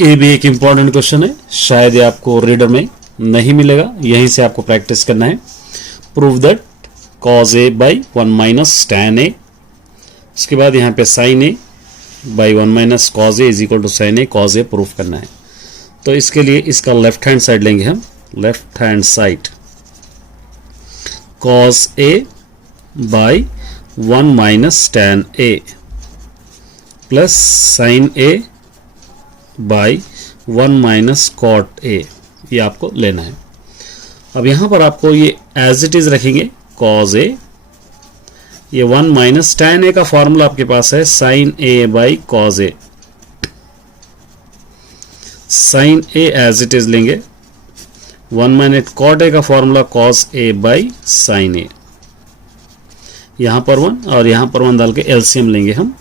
ये भी एक इम्पॉर्टेंट क्वेश्चन है, शायद ये आपको रीडर में नहीं मिलेगा, यहीं से आपको प्रैक्टिस करना है। Prove that cos a by 1 minus tan a, उसके बाद यहाँ पे sin a by 1 minus cos a is equal to sin a cos a proof करना है। तो इसके लिए इसका लेफ्ट हैंड साइड लेंगे हम, left hand side cos a by 1 minus tan a plus sin a by 1 minus cot a, ये आपको लेना है। अब यहाँ पर आपको ये एज इट इज रखेंगे cos a, ये 1 माइनस tan a का फॉर्मूला आपके पास है sin a by cos a, sin a as it is लेंगे, 1 माइनस cot a का formula cos a by sin a, यहाँ पर 1 और यहाँ पर 1 डाल के एलसीएम लेंगे हम,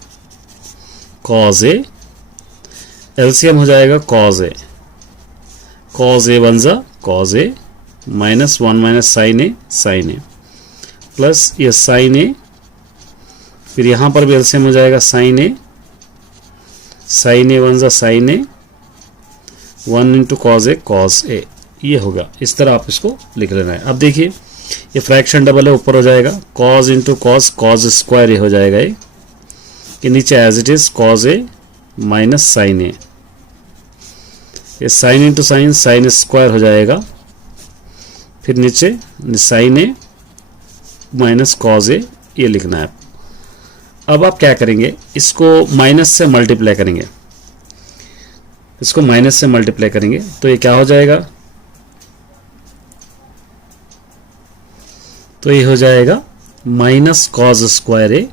cos a एलसीएम हो जाएगा cos a, cos a 1 जा cos a minus 1 minus sin a plus ये sin a, फिर यहाँ पर भी एलसीएम हो जाएगा sin a 1 जा sin a 1 into cos a, ये होगा। इस तरह आप इसको लिख लेना है। अब देखिए ये फ्रैक्शन डबल है, ऊपर हो जाएगा cos इंटू cos स्क्वायर, ये हो जाएगा ये नीचे as it is cos a minus sin a, ये sin इंटू sin स्क्वायर हो जाएगा, फिर नीचे sin a minus cos a, ये लिखना है। अब आप क्या करेंगे, इसको माइनस से मल्टीप्लाई करेंगे, इसको माइनस से मल्टीप्लाई करेंगे तो ये क्या हो जाएगा, तो ये हो जाएगा minus cos square a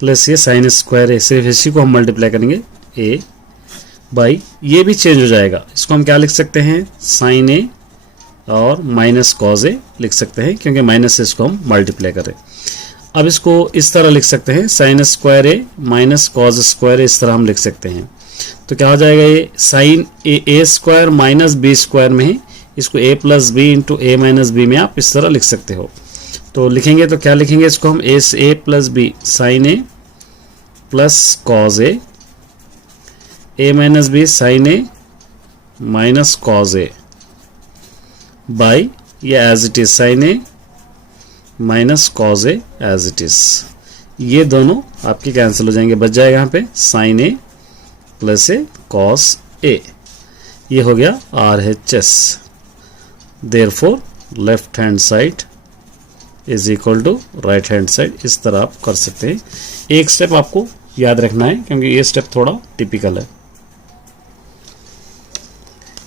plus ये sin स्क्वायर a, सिर्फ इसी को हम मल्टीप्लाई करेंगे a बाई, ये भी चेंज हो जाएगा, इसको हम क्या लिख सकते हैं sin a और माइनस cos a लिख सकते हैं, क्योंकि माइनस से इसको हम मल्टीप्लाई करें। अब इसको इस तरह लिख सकते हैं sin square a minus cos square a, इस तरह हम लिख सकते हैं। तो क्या हो जाएगा, ये sin a square minus b square में ही इसको a plus B into a minus B में आप इस तरह लिख सकते हो। तो लिखेंगे तो क्या लिखेंगे, इसको हम a plus B sin a plus cos a minus B sin a minus cos a by ये as it is sin a minus cos a as it is, ये दोनों आपके कैंसिल हो जाएंगे, बच जाएगा यहाँ पे sin a plus a cos a, ये हो गया RHS। Therefore left hand side is equal to right hand side, इस तरह आप कर सकते हैं। एक स्टेप आपको याद रखना है क्योंकि ये स्टेप थोड़ा टिपिकल है।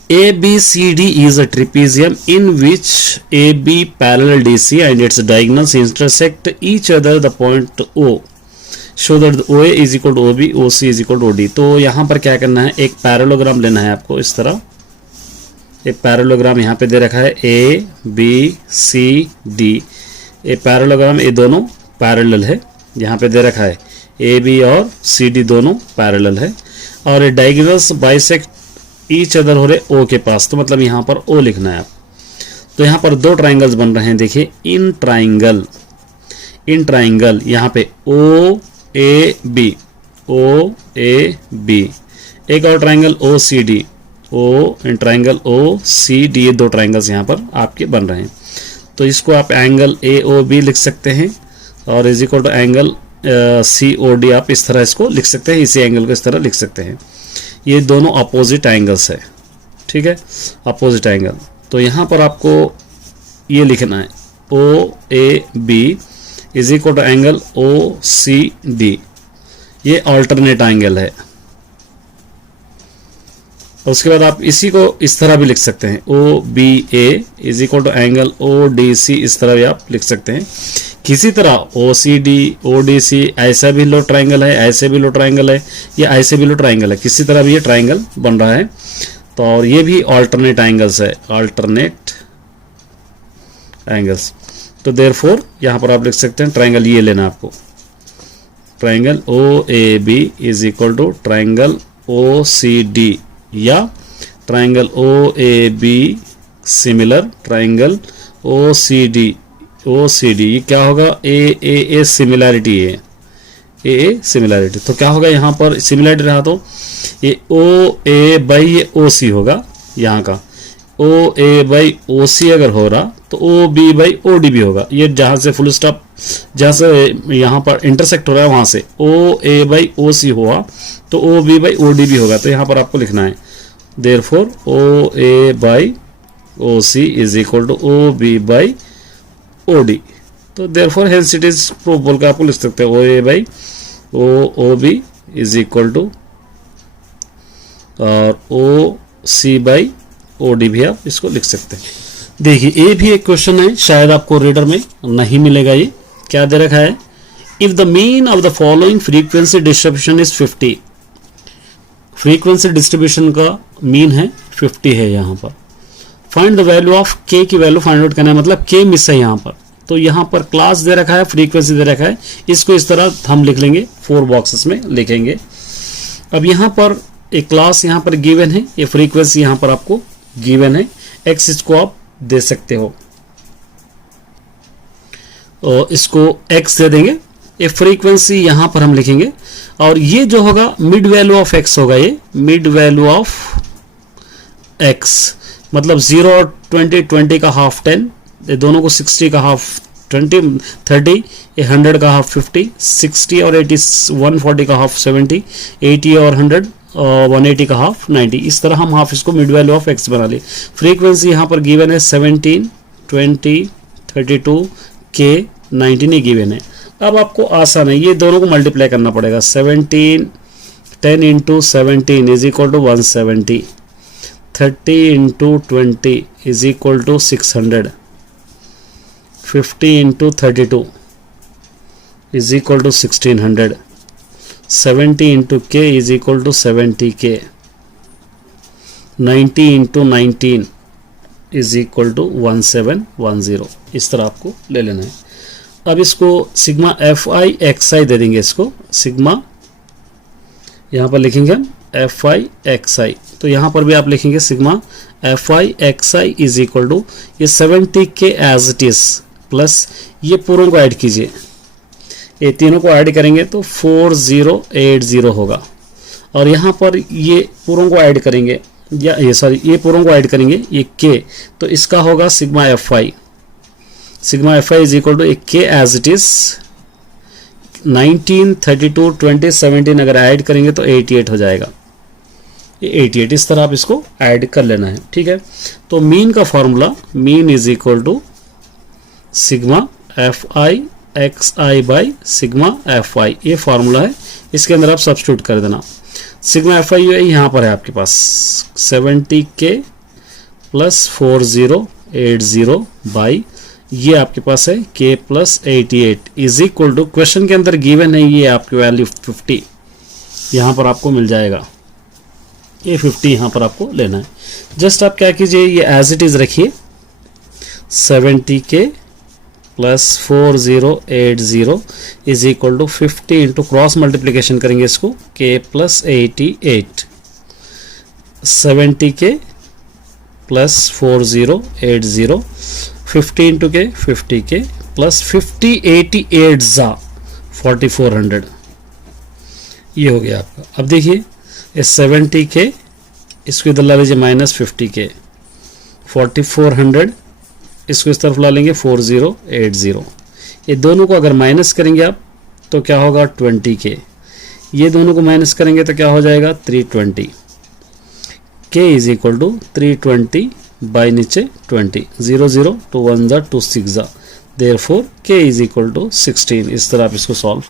ABCD is a trapezium in which AB parallel DC and its diagonals intersect each other the point O. Show that OA is equal to OB, OC is equal to OD। तो यहाँ पर क्या करना है, एक parallelogram लेना है आपको, इस तरह एक पैरेललोग्राम यहाँ पे दे रखा है ABCD, ये पैरेललोग्राम, ये दोनों पैरेलल है, यहाँ पे दे रखा है AB और CD दोनों पैरेलल है, और ये डायगोनल्स बाइसेक्ट ईच अदर हो रहे O के पास, तो मतलब यहाँ पर O लिखना है आप। तो यहाँ पर दो ट्राइंगल्स बन रहे हैं, देखिए इन ट्राइंगल यहाँ पे OAB, एक और triangle OCD, in triangle OCD, ये दो ट्राइंगल्स यहाँ पर आपके बन रहे हैं। तो इसको आप एंगल AOB लिख सकते हैं और is equal to angle COD, आप इस तरह इसको लिख सकते हैं, इसी एंगल को इस तरह लिख सकते हैं। ये दोनों अपोजिट एंगल्स है, ठीक है, अपोजिट एंगल। तो यहाँ पर आपको ये लिखना है OAB is equal to angle OCD, ये अल्टरनेट एंगल है। उसके बाद आप इसी को इस तरह भी लिख सकते हैं OBA is equal to angle ODC, इस तरह भी आप लिख सकते हैं। किसी तरह OCD ODC ऐसा भी लो ट्राइंगल है, ऐसे भी लो ट्राइंगल है, या ऐसे भी लो ट्राइंगल है, किसी तरह भी ये ट्राइंगल बन रहा है। तो और ये भी अल्टरनेट एंगल्स है, अल्टरनेट एंगल्स। तो देयरफॉर यहाँ पर आप लिख सकते हैं ट्राइंगल ये लेना आपको, triangle OAB is equal to triangle OCD या triangle OAB similar triangle OCD, ये क्या होगा A सिमिलैरिटी है, A सिमिलैरिटी। तो क्या होगा यहाँ पर सिमिलैरिटी रहा तो ये ओ ए बाई ये ओ सी होगा यहाँ का, ओ ए बाई ओ सी अगर हो रहा तो O B by O D भी होगा। ये जहाँ से फुल स्टॉप, जहाँ से यहाँ पर इंटरसेक्ट हो रहा है वहाँ से ओ ए बाई ओ सी हुआ तो O B by O D भी होगा। तो यहाँ पर आपको लिखना है therefore O A by O C is equal to O B by O D. तो therefore hence it is proof बोल के आपको लिख सकते हैं O A by O B is equal to और O C by O D भी आप इसको लिख सकते हैं। देखिए ये भी एक क्वेश्चन है, शायद आपको रीडर में नहीं मिलेगा। ये क्या दे रखा है, if the mean of the following frequency distribution is 50, frequency distribution का मीन है 50 है यहाँ पर। फाइंड द वैल्यू ऑफ के की वैल्यू फाइंड आउट करना है, मतलब के मिस है यहाँ पर। तो यहाँ पर क्लास दे रखा है, फ्रीक्वेंसी दे रखा है, इसको इस तरह हम लिख लेंगे, 4 बॉक्सेस में लिखेंगे। अब यहाँ पर एक क्लास यहाँ पर गिवन है, ये फ्रीक्वेंसी यहाँ पर आपको गिवन है, एक्स इसको आप दे सकते हो और इसको एक्स दे देंगे। ये फ्रीक्वेंसी यहाँ पर हम लिखेंगे और ये जो होगा मिड वैल्यू ऑफ एक्स होगा, ये मिड वैल्यू ऑफ एक्स मतलब 0 और 20, 20 का हाफ 10, ये दोनों को 60 का हाफ 20, 30, ये 100 का हाफ 50, 60 और 80 140 का हाफ 70, 80 और 100 180 का हाफ 90। इस तरह हम हाफ इसको मिड वैल्यू ऑफ एक्स बना ली। फ्रीक्वेंसी यहाँ पर गिवन है 17, 20, 32, के 19 ही गिवन है। अब आपको आसान है, ये दोनों को मल्टीप्लाई करना पड़ेगा। 17 10 into 17 is equal to 170, 30 into 20 is equal to 600, 50 into 32 is equal to 1600, 70 into K is equal to 70k, 90 into 19 is equal to 1710। इस तरह आपको ले लेना है। अब इसको sigma F I X I दे देंगे, इसको सिग्मा यहाँ पर लिखेंगे हम एफ आई एक्स आई। तो यहाँ पर भी आप लिखेंगे sigma F I X I is equal to ये 70k as it is plus ये पूरों को ऐड कीजिए, ये तीनों को ऐड करेंगे तो 4080 होगा। और यहाँ पर ये पूरों को ऐड करेंगे, या ये सॉरी ये पूरों को ऐड करेंगे ये के, तो इसका होगा sigma F I. Sigma F I is equal to एक के एज इट इज 19, 32, 20, 17 अगर ऐड करेंगे तो 88 हो जाएगा, ये 88। इस तरह आप इसको ऐड कर लेना है, ठीक है। तो मीन का formula, mean is equal to sigma F I X I by sigma F I, ये फार्मूला है, इसके अंदर आप सब्स्टिट्यूट कर देना। सिग्मा एफ आई यहाँ पर है आपके पास 70k प्लस 4080 बाई ये आपके पास है k plus 88 is equal to, question के अंदर गिवन है ये आपकी वैल्यू 50 यहाँ पर आपको मिल जाएगा, ये 50 यहाँ पर आपको लेना है। जस्ट आप क्या कीजिए, ये एज इट इज रखिए 70k plus 4080 is equal to 50 into cross multiplication करेंगे इसको k plus 88, 70k plus 4080, 50 into के 50k प्लस 5088 जा 4400, ये हो गया आपका। अब देखिए ये 70k इसको इधर ला लीजिए माइनस 50k, 4400 इसको इस तरफ ला लेंगे 4080, ये दोनों को अगर माइनस करेंगे आप तो क्या होगा 20k, ये दोनों को माइनस करेंगे तो क्या हो जाएगा 320, k is equal to 320 by नीचे 20, 0 0 2 1 जा 2 6 जा, therefore k is equal to 16। इस तरह आप इसको सॉल्व